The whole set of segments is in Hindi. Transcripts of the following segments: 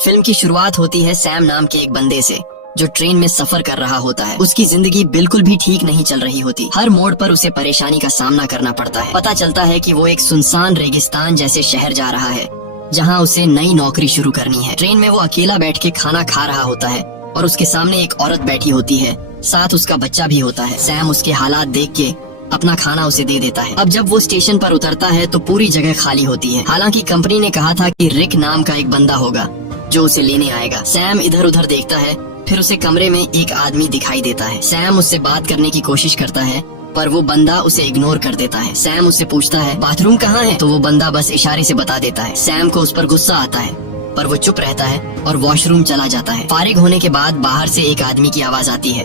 फिल्म की शुरुआत होती है सैम नाम के एक बंदे से जो ट्रेन में सफर कर रहा होता है। उसकी जिंदगी बिल्कुल भी ठीक नहीं चल रही होती। हर मोड़ पर उसे परेशानी का सामना करना पड़ता है। पता चलता है कि वो एक सुनसान रेगिस्तान जैसे शहर जा रहा है जहाँ उसे नई नौकरी शुरू करनी है। ट्रेन में वो अकेला बैठ के खाना खा रहा होता है और उसके सामने एक औरत बैठी होती है, साथ उसका बच्चा भी होता है। सैम उसके हालात देख के अपना खाना उसे दे देता है। अब जब वो स्टेशन पर उतरता है तो पूरी जगह खाली होती है। हालांकि कंपनी ने कहा था कि रिक नाम का एक बंदा होगा जो उसे लेने आएगा। सैम इधर उधर देखता है, फिर उसे कमरे में एक आदमी दिखाई देता है। सैम उससे बात करने की कोशिश करता है पर वो बंदा उसे इग्नोर कर देता है। सैम उससे पूछता है बाथरूम कहाँ है, तो वो बंदा बस इशारे से बता देता है। सैम को उस पर गुस्सा आता है पर वो चुप रहता है और वॉशरूम चला जाता है। फारिग होने के बाद बाहर से एक आदमी की आवाज आती है,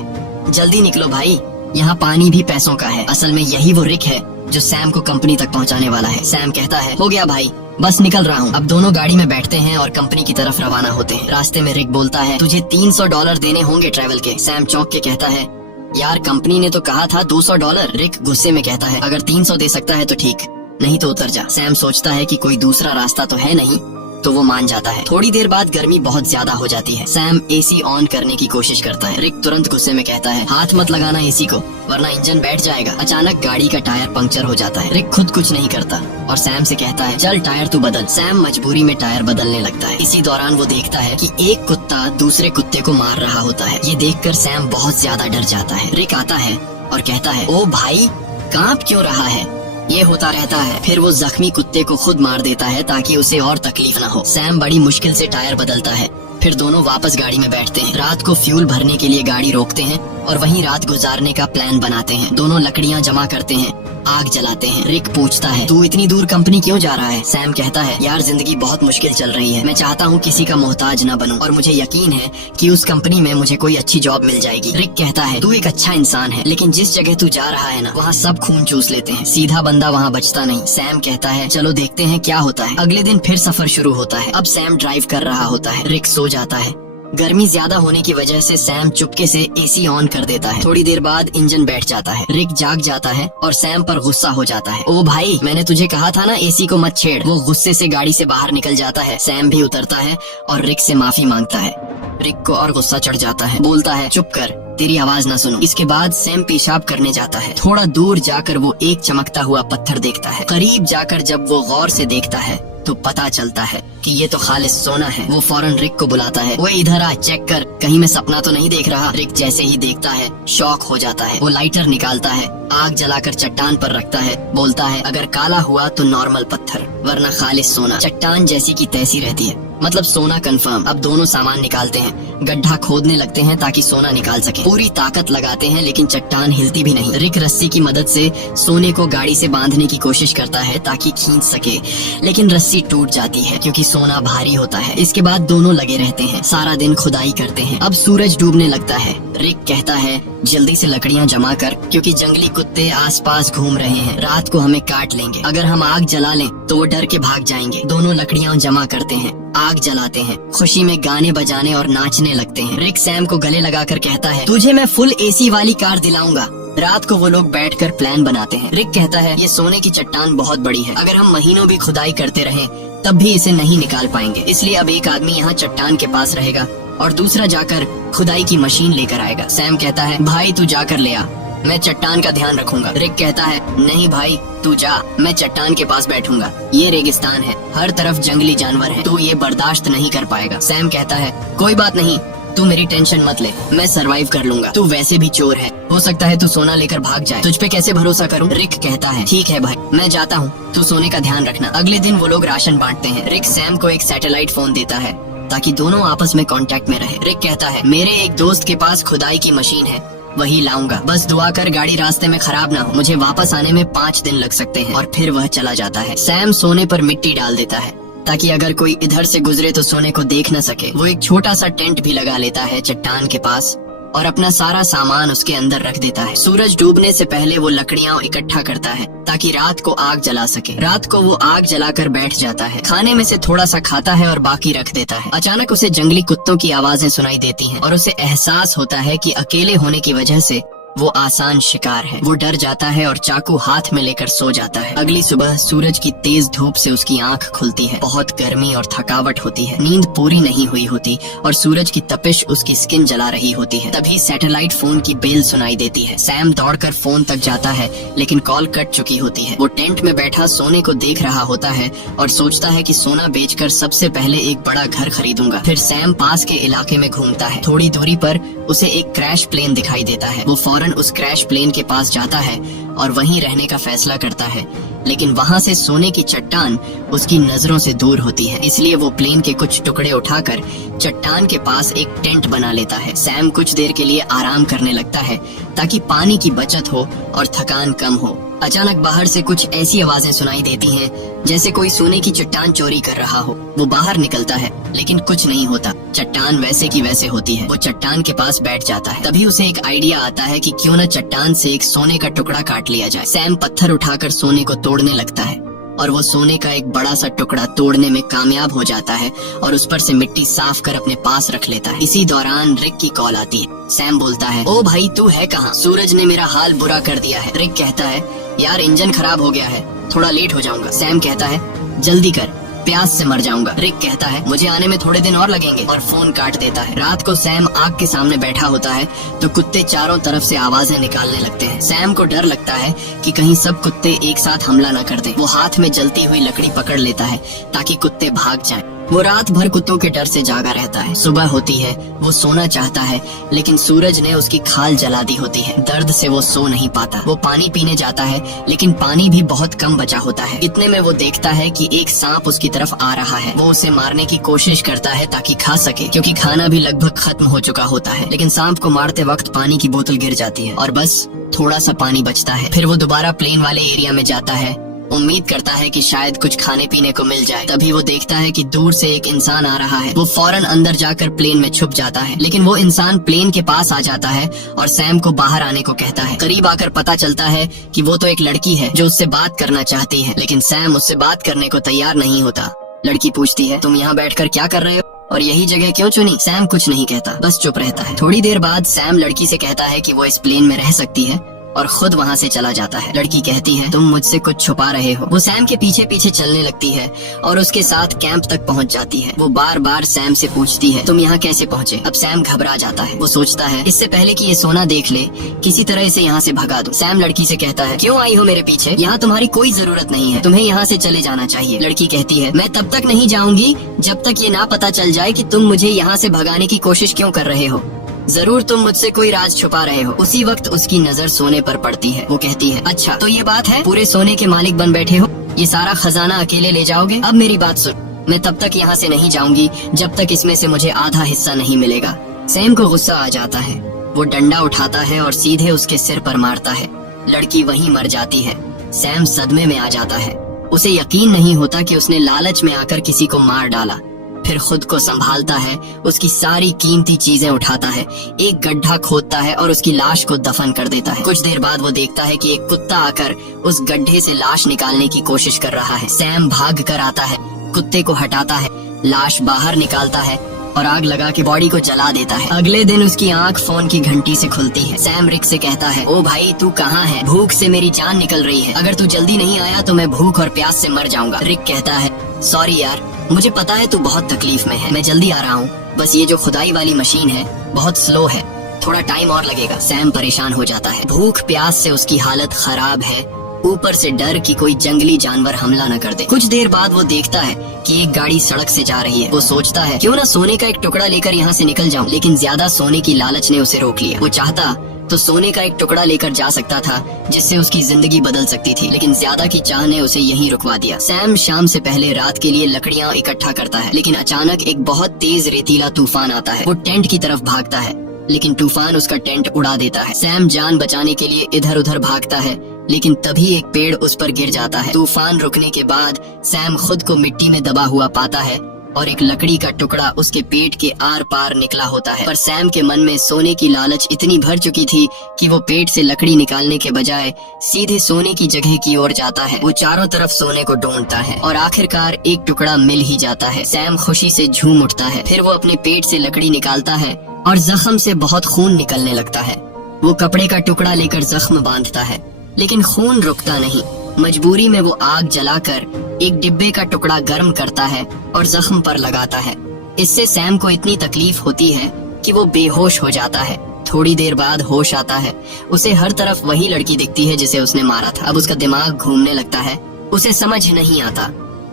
जल्दी निकलो भाई, यहाँ पानी भी पैसों का है। असल में यही वो रिक है जो सैम को कंपनी तक पहुँचाने वाला है। सैम कहता है हो गया भाई, बस निकल रहा हूँ। अब दोनों गाड़ी में बैठते हैं और कंपनी की तरफ रवाना होते हैं। रास्ते में रिक बोलता है तुझे $300 देने होंगे ट्रैवल के। सैम चौंक के कहता है यार कंपनी ने तो कहा था $200। रिक गुस्से में कहता है अगर 300 दे सकता है तो ठीक, नहीं तो उतर जा। सैम सोचता है कि कोई दूसरा रास्ता तो है नहीं, तो वो मान जाता है। थोड़ी देर बाद गर्मी बहुत ज्यादा हो जाती है। सैम एसी ऑन करने की कोशिश करता है। रिक तुरंत गुस्से में कहता है हाथ मत लगाना एसी को वरना इंजन बैठ जाएगा। अचानक गाड़ी का टायर पंक्चर हो जाता है। रिक खुद कुछ नहीं करता और सैम से कहता है चल टायर तू बदल। सैम मजबूरी में टायर बदलने लगता है। इसी दौरान वो देखता है कि एक कुत्ता दूसरे कुत्ते को मार रहा होता है। ये देखकर सैम बहुत ज्यादा डर जाता है। रिक आता है और कहता है ओ भाई कांप क्यों रहा है, ये होता रहता है। फिर वो जख्मी कुत्ते को खुद मार देता है ताकि उसे और तकलीफ न हो। सैम बड़ी मुश्किल से टायर बदलता है। फिर दोनों वापस गाड़ी में बैठते हैं। रात को फ्यूल भरने के लिए गाड़ी रोकते हैं और वहीं रात गुजारने का प्लान बनाते हैं। दोनों लकड़ियां जमा करते हैं, आग जलाते हैं। रिक पूछता है तू इतनी दूर कंपनी क्यों जा रहा है। सैम कहता है यार जिंदगी बहुत मुश्किल चल रही है, मैं चाहता हूँ किसी का मोहताज न बनूं और मुझे यकीन है कि उस कंपनी में मुझे कोई अच्छी जॉब मिल जाएगी। रिक कहता है तू एक अच्छा इंसान है लेकिन जिस जगह तू जा रहा है ना वहाँ सब खून चूस लेते हैं, सीधा बंदा वहाँ बचता नहीं। सैम कहता है चलो देखते हैं क्या होता है। अगले दिन फिर सफर शुरू होता है। अब सैम ड्राइव कर रहा होता है। रिक सो जाता है। गर्मी ज्यादा होने की वजह से सैम चुपके से एसी ऑन कर देता है। थोड़ी देर बाद इंजन बैठ जाता है। रिक जाग जाता है और सैम पर गुस्सा हो जाता है। ओ भाई मैंने तुझे कहा था ना एसी को मत छेड़। वो गुस्से से गाड़ी से बाहर निकल जाता है। सैम भी उतरता है और रिक से माफी मांगता है। रिक को और गुस्सा चढ़ जाता है, बोलता है चुप कर, तेरी आवाज ना सुनो। इसके बाद सैम पेशाब करने जाता है। थोड़ा दूर जाकर वो एक चमकता हुआ पत्थर देखता है। करीब जाकर जब वो गौर से देखता है तो पता चलता है कि ये तो खालिस सोना है। वो फौरन रिक को बुलाता है, वो इधर आ, चेक कर, कहीं मैं सपना तो नहीं देख रहा। रिक जैसे ही देखता है शॉक हो जाता है। वो लाइटर निकालता है, आग जलाकर चट्टान पर रखता है, बोलता है अगर काला हुआ तो नॉर्मल पत्थर वरना खालिस सोना। चट्टान जैसी की तैसी रहती है, मतलब सोना कंफर्म। अब दोनों सामान निकालते हैं, गड्ढा खोदने लगते हैं ताकि सोना निकाल सके। पूरी ताकत लगाते हैं लेकिन चट्टान हिलती भी नहीं। रिक रस्सी की मदद से सोने को गाड़ी से बांधने की कोशिश करता है ताकि खींच सके, लेकिन रस्सी टूट जाती है क्योंकि सोना भारी होता है। इसके बाद दोनों लगे रहते हैं, सारा दिन खुदाई करते हैं। अब सूरज डूबने लगता है। रिक कहता है जल्दी से लकड़ियां जमा कर क्योंकि जंगली कुत्ते आसपास घूम रहे हैं, रात को हमें काट लेंगे। अगर हम आग जला लें तो वो डर के भाग जाएंगे। दोनों लकड़ियां जमा करते हैं, आग जलाते हैं, खुशी में गाने बजाने और नाचने लगते हैं। रिक सैम को गले लगाकर कहता है तुझे मैं फुल एसी वाली कार दिलाऊंगा। रात को वो लोग बैठकर प्लान बनाते हैं। रिक कहता है ये सोने की चट्टान बहुत बड़ी है, अगर हम महीनों भी खुदाई करते रहें तब भी इसे नहीं निकाल पाएंगे, इसलिए अब एक आदमी यहाँ चट्टान के पास रहेगा और दूसरा जाकर खुदाई की मशीन लेकर आएगा। सैम कहता है भाई तू जाकर ले आ, मैं चट्टान का ध्यान रखूंगा। रिक कहता है नहीं भाई तू जा, मैं चट्टान के पास बैठूंगा, ये रेगिस्तान है, हर तरफ जंगली जानवर है, तू ये बर्दाश्त नहीं कर पाएगा। सैम कहता है कोई बात नहीं, तू मेरी टेंशन मत ले, मैं सरवाइव कर लूंगा, तू वैसे भी चोर है, हो सकता है तू सोना लेकर भाग जाए, तुझ पे कैसे भरोसा करूं। रिक कहता है ठीक है भाई मैं जाता हूँ, तू सोने का ध्यान रखना। अगले दिन वो लोग राशन बांटते हैं। रिक सैम को एक सैटेलाइट फोन देता है ताकि दोनों आपस में कांटेक्ट में रहे। रिक कहता है मेरे एक दोस्त के पास खुदाई की मशीन है, वही लाऊंगा, बस दुआ कर गाड़ी रास्ते में खराब ना हो, मुझे वापस आने में 5 दिन लग सकते हैं। और फिर वह चला जाता है। सैम सोने पर मिट्टी डाल देता है ताकि अगर कोई इधर से गुजरे तो सोने को देख न सके। वो एक छोटा सा टेंट भी लगा लेता है चट्टान के पास और अपना सारा सामान उसके अंदर रख देता है। सूरज डूबने से पहले वो लकड़ियां इकट्ठा करता है ताकि रात को आग जला सके। रात को वो आग जलाकर बैठ जाता है, खाने में से थोड़ा सा खाता है और बाकी रख देता है। अचानक उसे जंगली कुत्तों की आवाजें सुनाई देती हैं और उसे एहसास होता है कि अकेले होने की वजह से वो आसान शिकार है। वो डर जाता है और चाकू हाथ में लेकर सो जाता है। अगली सुबह सूरज की तेज धूप से उसकी आंख खुलती है। बहुत गर्मी और थकावट होती है। नींद पूरी नहीं हुई होती और सूरज की तपिश उसकी स्किन जला रही होती है। तभी सैटेलाइट फोन की बेल सुनाई देती है। सैम दौड़कर फोन तक जाता है लेकिन कॉल कट चुकी होती है। वो टेंट में बैठा सोने को देख रहा होता है और सोचता है कि सोना बेचकर सबसे पहले एक बड़ा घर खरीदूंगा। फिर सैम पास के इलाके में घूमता है। थोड़ी दूरी पर उसे एक क्रैश प्लेन दिखाई देता है। वो फौरन उस क्रैश प्लेन के पास जाता है और वहीं रहने का फैसला करता है, लेकिन वहाँ से सोने की चट्टान उसकी नजरों से दूर होती है। इसलिए वो प्लेन के कुछ टुकड़े उठाकर चट्टान के पास एक टेंट बना लेता है। सैम कुछ देर के लिए आराम करने लगता है ताकि पानी की बचत हो और थकान कम हो। अचानक बाहर से कुछ ऐसी आवाजें सुनाई देती हैं जैसे कोई सोने की चट्टान चोरी कर रहा हो। वो बाहर निकलता है लेकिन कुछ नहीं होता। चट्टान वैसे की वैसे होती है। वो चट्टान के पास बैठ जाता है। तभी उसे एक आइडिया आता है कि क्यों न चट्टान से एक सोने का टुकड़ा काट लिया जाए। सैम पत्थर उठाकर सोने को तोड़ने लगता है और वो सोने का एक बड़ा सा टुकड़ा तोड़ने में कामयाब हो जाता है और उस पर से मिट्टी साफ कर अपने पास रख लेता है। इसी दौरान रिक की कॉल आती है। सैम बोलता है, ओ भाई तू है कहाँ? सूरज ने मेरा हाल बुरा कर दिया है। रिक कहता है, यार इंजन खराब हो गया है, थोड़ा लेट हो जाऊंगा। सैम कहता है, जल्दी कर, प्यास से मर जाऊंगा। रिक कहता है, मुझे आने में थोड़े दिन और लगेंगे, और फोन काट देता है। रात को सैम आग के सामने बैठा होता है तो कुत्ते चारों तरफ से आवाजें निकालने लगते हैं। सैम को डर लगता है कि कहीं सब कुत्ते एक साथ हमला न कर दें। वो हाथ में जलती हुई लकड़ी पकड़ लेता है ताकि कुत्ते भाग जाएं। वो रात भर कुत्तों के डर से जागा रहता है। सुबह होती है, वो सोना चाहता है लेकिन सूरज ने उसकी खाल जला दी होती है। दर्द से वो सो नहीं पाता। वो पानी पीने जाता है लेकिन पानी भी बहुत कम बचा होता है। इतने में वो देखता है कि एक सांप उसकी तरफ आ रहा है। वो उसे मारने की कोशिश करता है ताकि खा सके, क्योंकि खाना भी लगभग खत्म हो चुका होता है। लेकिन सांप को मारते वक्त पानी की बोतल गिर जाती है और बस थोड़ा सा पानी बचता है। फिर वो दोबारा प्लेन वाले एरिया में जाता है, उम्मीद करता है कि शायद कुछ खाने पीने को मिल जाए। तभी वो देखता है कि दूर से एक इंसान आ रहा है। वो फौरन अंदर जाकर प्लेन में छुप जाता है, लेकिन वो इंसान प्लेन के पास आ जाता है और सैम को बाहर आने को कहता है। करीब आकर पता चलता है कि वो तो एक लड़की है जो उससे बात करना चाहती है, लेकिन सैम उससे बात करने को तैयार नहीं होता। लड़की पूछती है, तुम यहाँ बैठकर क्या कर रहे हो और यही जगह क्यों चुनी? सैम कुछ नहीं कहता, बस चुप रहता है। थोड़ी देर बाद सैम लड़की से कहता है कि वो इस प्लेन में रह सकती है और खुद वहाँ से चला जाता है। लड़की कहती है, तुम मुझसे कुछ छुपा रहे हो। वो सैम के पीछे पीछे चलने लगती है और उसके साथ कैंप तक पहुँच जाती है। वो बार बार सैम से पूछती है, तुम यहाँ कैसे पहुँचे? अब सैम घबरा जाता है। वो सोचता है, इससे पहले कि ये सोना देख ले, किसी तरह इसे यहाँ से भगा दूं। सैम लड़की से कहता है, क्यों आई हो मेरे पीछे? यहाँ तुम्हारी कोई जरूरत नहीं है, तुम्हें यहाँ से चले जाना चाहिए। लड़की कहती है, मैं तब तक नहीं जाऊंगी जब तक ये ना पता चल जाए कि तुम मुझे यहाँ से भगाने की कोशिश क्यों कर रहे हो। जरूर तुम मुझसे कोई राज छुपा रहे हो। उसी वक्त उसकी नजर सोने पर पड़ती है। वो कहती है, अच्छा तो ये बात है, पूरे सोने के मालिक बन बैठे हो, ये सारा खजाना अकेले ले जाओगे? अब मेरी बात सुन, मैं तब तक यहाँ से नहीं जाऊंगी जब तक इसमें से मुझे आधा हिस्सा नहीं मिलेगा। सैम को गुस्सा आ जाता है। वो डंडा उठाता है और सीधे उसके सिर पर मारता है। लड़की वहीं मर जाती है। सैम सदमे में आ जाता है। उसे यकीन नहीं होता कि उसने लालच में आकर किसी को मार डाला। फिर खुद को संभालता है, उसकी सारी कीमती चीजें उठाता है, एक गड्ढा खोदता है और उसकी लाश को दफन कर देता है। कुछ देर बाद वो देखता है कि एक कुत्ता आकर उस गड्ढे से लाश निकालने की कोशिश कर रहा है। सैम भाग कर आता है, कुत्ते को हटाता है, लाश बाहर निकालता है और आग लगा के बॉडी को जला देता है। अगले दिन उसकी आंख फोन की घंटी से खुलती है। सैम रिक से कहता है, ओ भाई तू कहाँ है? भूख से मेरी जान निकल रही है, अगर तू जल्दी नहीं आया तो मैं भूख और प्यास से मर जाऊंगा। रिक कहता है, सॉरी यार, मुझे पता है तू बहुत तकलीफ में है, मैं जल्दी आ रहा हूँ, बस ये जो खुदाई वाली मशीन है बहुत स्लो है, थोड़ा टाइम और लगेगा। सैम परेशान हो जाता है। भूख प्यास से उसकी हालत खराब है, ऊपर से डर कि कोई जंगली जानवर हमला न कर दे। कुछ देर बाद वो देखता है कि एक गाड़ी सड़क से जा रही है। वो सोचता है, क्यों ना सोने का एक टुकड़ा लेकर यहाँ से निकल जाऊं, लेकिन ज्यादा सोने की लालच ने उसे रोक लिया। वो चाहता तो सोने का एक टुकड़ा लेकर जा सकता था जिससे उसकी जिंदगी बदल सकती थी, लेकिन ज्यादा की चाह ने उसे यहीं रुकवा दिया। सैम शाम से पहले रात के लिए लकड़ियाँ इकट्ठा करता है, लेकिन अचानक एक बहुत तेज रेतीला तूफान आता है। वो टेंट की तरफ भागता है, लेकिन तूफान उसका टेंट उड़ा देता है। सैम जान बचाने के लिए इधर उधर भागता है, लेकिन तभी एक पेड़ उस पर गिर जाता है। तूफान रुकने के बाद सैम खुद को मिट्टी में दबा हुआ पाता है और एक लकड़ी का टुकड़ा उसके पेट के आर पार निकला होता है। पर सैम के मन में सोने की लालच इतनी भर चुकी थी कि वो पेट से लकड़ी निकालने के बजाय सीधे सोने की जगह की ओर जाता है। वो चारों तरफ सोने को ढूंढता है और आखिरकार एक टुकड़ा मिल ही जाता है। सैम खुशी से झूम उठता है। फिर वो अपने पेट से लकड़ी निकालता है और जख्म से बहुत खून निकलने लगता है। वो कपड़े का टुकड़ा लेकर जख्म बांधता है, लेकिन खून रुकता नहीं। मजबूरी में वो आग जलाकर एक डिब्बे का टुकड़ा गर्म करता है और जख्म पर लगाता है। इससे सैम को इतनी तकलीफ होती है कि वो बेहोश हो जाता है। थोड़ी देर बाद होश आता है। उसे हर तरफ वही लड़की दिखती है जिसे उसने मारा था। अब उसका दिमाग घूमने लगता है। उसे समझ नहीं आता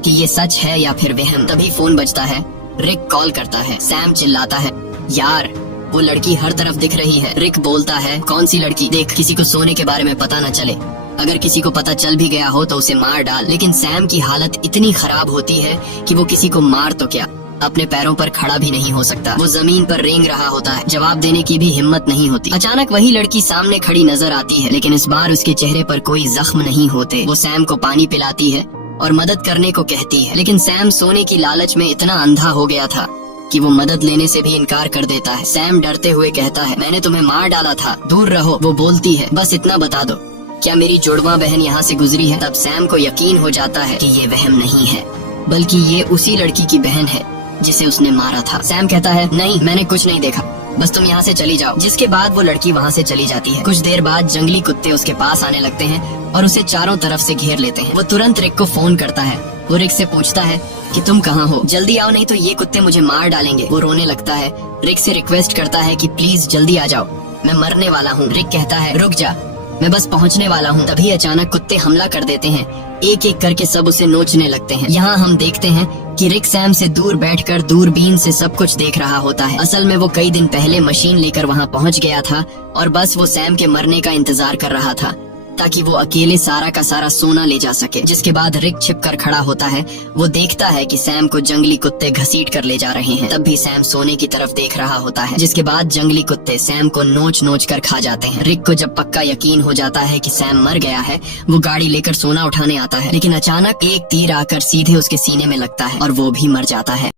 कि ये सच है या फिर वहम। तभी फोन बजता है। रिक कॉल करता है। सैम चिल्लाता है, यार वो लड़की हर तरफ दिख रही है। रिक बोलता है, कौन सी लड़की? देख, किसी को सोने के बारे में पता न चले। अगर किसी को पता चल भी गया हो तो उसे मार डाल। लेकिन सैम की हालत इतनी खराब होती है कि वो किसी को मार तो क्या, अपने पैरों पर खड़ा भी नहीं हो सकता। वो जमीन पर रेंग रहा होता है। जवाब देने की भी हिम्मत नहीं होती। अचानक वही लड़की सामने खड़ी नजर आती है, लेकिन इस बार उसके चेहरे पर कोई जख्म नहीं होते। वो सैम को पानी पिलाती है और मदद करने को कहती है, लेकिन सैम सोने की लालच में इतना अंधा हो गया था कि वो मदद लेने से भी इनकार कर देता है। सैम डरते हुए कहता है, मैंने तुम्हें मार डाला था, दूर रहो। वो बोलती है, बस इतना बता दो, क्या मेरी जुड़वा बहन यहाँ से गुजरी है? तब सैम को यकीन हो जाता है कि ये वहम नहीं है, बल्कि ये उसी लड़की की बहन है जिसे उसने मारा था। सैम कहता है, नहीं, मैंने कुछ नहीं देखा, बस तुम यहाँ से चली जाओ। जिसके बाद वो लड़की वहाँ से चली जाती है। कुछ देर बाद जंगली कुत्ते उसके पास आने लगते हैं और उसे चारों तरफ से घेर लेते हैं। वो तुरंत रिक को फोन करता है। वो रिक से पूछता है कि तुम कहाँ हो, जल्दी आओ नहीं तो ये कुत्ते मुझे मार डालेंगे। वो रोने लगता है। रिक से रिक्वेस्ट करता है कि प्लीज जल्दी आ जाओ, मैं मरने वाला हूँ। रिक कहता है, रुक जा, मैं बस पहुँचने वाला हूँ। तभी अचानक कुत्ते हमला कर देते हैं। एक एक करके सब उसे नोचने लगते हैं। यहाँ हम देखते हैं कि रिक सैम से दूर बैठकर दूरबीन से सब कुछ देख रहा होता है। असल में वो कई दिन पहले मशीन लेकर वहाँ पहुँच गया था और बस वो सैम के मरने का इंतजार कर रहा था ताकि वो अकेले सारा का सारा सोना ले जा सके। जिसके बाद रिक छिप कर खड़ा होता है। वो देखता है कि सैम को जंगली कुत्ते घसीट कर ले जा रहे हैं। तब भी सैम सोने की तरफ देख रहा होता है। जिसके बाद जंगली कुत्ते सैम को नोच नोच कर खा जाते हैं। रिक को जब पक्का यकीन हो जाता है कि सैम मर गया है, वो गाड़ी लेकर सोना उठाने आता है, लेकिन अचानक एक तीर आकर सीधे उसके सीने में लगता है और वो भी मर जाता है।